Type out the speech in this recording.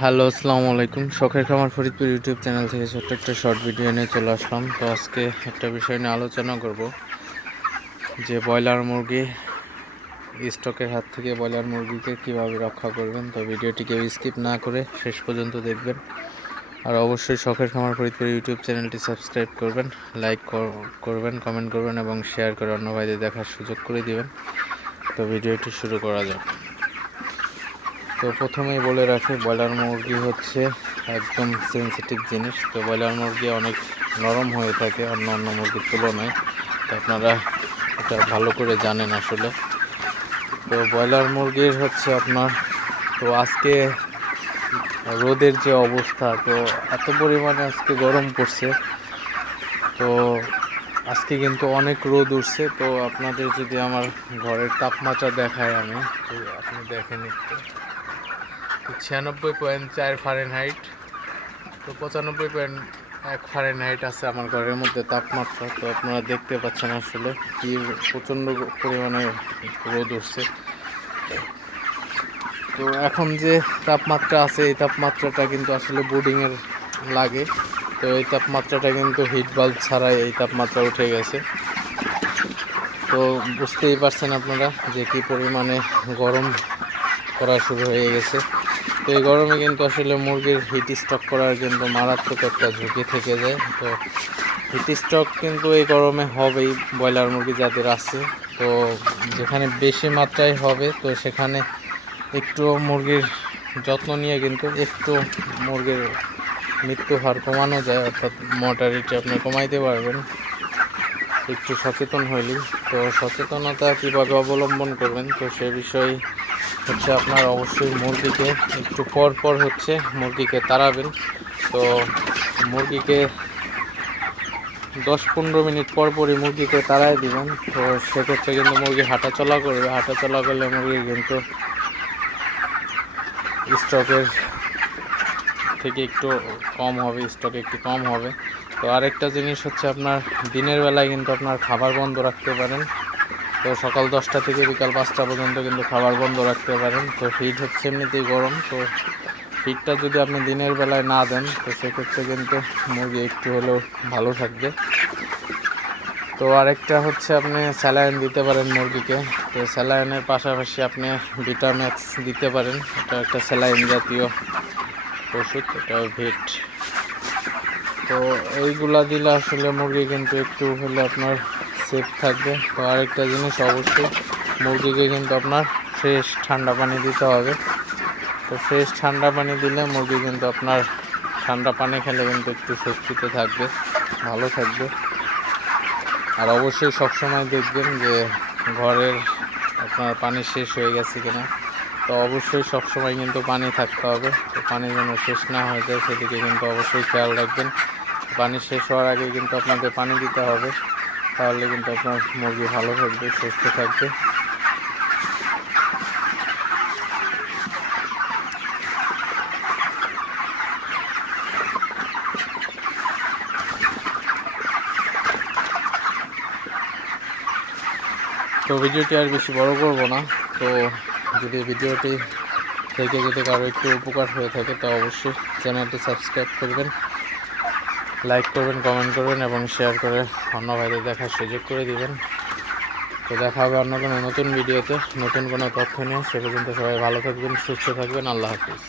Hello, আসসালামু আলাইকুম। শখের খামার ফরিদপুর ইউটিউব চ্যানেল থেকে ছোট্ট একটা শর্ট ভিডিও নিয়ে চলে আসলাম। তো আজকে একটা বিষয় নিয়ে আলোচনা করব, যে ব্রয়লার মুরগি, স্টকের হাত থেকে ব্রয়লার মুরগিকে কীভাবে রক্ষা করবেন, তো ভিডিওটিকে স্কিপ না করে শেষ পর্যন্ত দেখবেন। আর অবশ্যই শখের খামার ফরিদপুর ইউটিউব চ্যানেলটি সাবস্ক্রাইব করবেন, লাইক করবেন, কমেন্ট করবেন এবং শেয়ার করে অন্য ভাইদের দেখার সুযোগ করে দিবেন। তো ভিডিওটি শুরু করা যাক। তো প্রথমেই বলে রাখি, ব্রয়লার মুরগি হচ্ছে একদম সেন্সিটিভ জিনিস। তো ব্রয়লার মুরগি অনেক নরম হয়ে থাকে অন্য অন্য মুরগির তুলনায়। তো আপনারা এটা ভালো করে জানেন আসলে। তো ব্রয়লার মুরগির হচ্ছে আপনার, তো আজকে রোদের যে অবস্থা, তো এত পরিমাণে আজকে গরম পড়ছে। তো আজকে কিন্তু অনেক রোদ উঠছে। তো আপনাদের যদি আমার ঘরের তাপমাত্রা দেখায় আমি, তো আপনি দেখেন একটু। ছিয়ানব্বই পয়েন্ট চার ফারেন হাইট তো পঁচানব্বই পয়েন্ট এক ফারেন হাইট আছে আমার ঘরের মধ্যে তাপমাত্রা। তো আপনারা দেখতে পাচ্ছেন আসলে কি প্রচণ্ড পরিমাণে রোদ উঠছে। তো এখন যে তাপমাত্রা আছে, এই তাপমাত্রাটা কিন্তু আসলে বোর্ডিংয়ের লাগে। তো এই তাপমাত্রাটা কিন্তু হিট বাল্ব ছাড়াই এই তাপমাত্রা উঠে গেছে। তো বুঝতেই পারছেন আপনারা যে কি পরিমাণে গরম করা শুরু হয়ে গেছে। তো এই গরমে কিন্তু আসলে মুরগির হিট স্টক করার কিন্তু মারাত্মক একটা ঝুঁকি থেকে যায়। তো হিট স্টক কিন্তু এই গরমে হবেই, ব্রয়লার মুরগি যাদের আছে। তো যেখানে বেশি মাত্রায় হবে, তো সেখানে একটু মুরগির যত্ন নিয়ে কিন্তু একটু মুরগির মৃত্যু হার কমানো যায়, অর্থাৎ মর্টারিটি আপনি কমাইতে পারবেন। একটু সচেতন হইলেই। তো সচেতনতা কীভাবে অবলম্বন করবেন, তো সে বিষয়ে হচ্ছে আপনার অবশ্যই মুরগিকে একটু পর পর হচ্ছে মুরগিকে তাড়াবেন। তো মুরগিকে দশ পনেরো মিনিট পর পরই মুরগিকে তাড়াই দিবেন। তো সেক্ষেত্রে কিন্তু মুরগি হাঁটা চলা করবে। হাঁটা চলা করলে মুরগি কিন্তু স্টকের থেকে একটু কম হবে স্টক একটু কম হবে। তো আরেকটা জিনিস হচ্ছে আপনার দিনের বেলায় কিন্তু আপনার খাবার বন্ধ রাখতে পারেন। তো সকাল দশটা থেকে বিকাল পাঁচটা পর্যন্ত কিন্তু খাবার বন্ধ রাখতে পারেন। তো হিট হচ্ছে এমনিতেই গরম, তো হিটটা যদি আপনি দিনের বেলায় না দেন, তো সেক্ষেত্রে কিন্তু মুরগি একটু হলেও ভালো থাকবে। তো আরেকটা হচ্ছে আপনি স্যালাইন দিতে পারেন মুরগিকে। তো স্যালাইনের পাশাপাশি আপনি ভিটাম্যাক্স দিতে পারেন। এটা একটা স্যালাইন জাতীয় ওষুধ এটা ভিট। তো এইগুলা দিলে আসলে মুরগি কিন্তু একটু হলে আপনার সেফ থাকবে। তো আরেকটা জিনিস অবশ্যই, মুরগিকে কিন্তু আপনার ফ্রেশ ঠান্ডা পানি দিতে হবে। তো ফ্রেশ ঠান্ডা পানি দিলে মুরগি কিন্তু আপনার ঠান্ডা পানি খেলে কিন্তু একটু স্বস্তিতে থাকবে, ভালো থাকবে। আর অবশ্যই সবসময় দেখবেন যে ঘরের আপনার পানি শেষ হয়ে গেছে কিনা। তো অবশ্যই সবসময় কিন্তু পানি থাকতে হবে। তো পানি যেন শেষ না হয়ে যায়, সেদিকে কিন্তু অবশ্যই খেয়াল রাখবেন। পানি শেষ হওয়ার আগে কিন্তু আপনাদের পানি দিতে হবে। তাহলে কিন্তু আপনার মুরগি ভালো থাকবে, সুস্থ থাকবে। তো ভিডিওটি আর বেশি বড় করব না। তো যদি ভিডিওটি থেকে যদি কারও একটু উপকার হয়ে থাকে, তা অবশ্যই চ্যানেলটি সাবস্ক্রাইব করবেন। লাইক করবেন কমেন্ট করবেন এবং শেয়ার করে অন্য ভাইদের দেখার সুযোগ করে দিবেন। তো দেখা হবে অন্য কোনো নতুন ভিডিওতে নতুন কোনো তথ্য নিয়ে। সে পর্যন্ত সবাই ভালো থাকবেন, সুস্থ থাকবেন। আল্লাহ হাফিজ।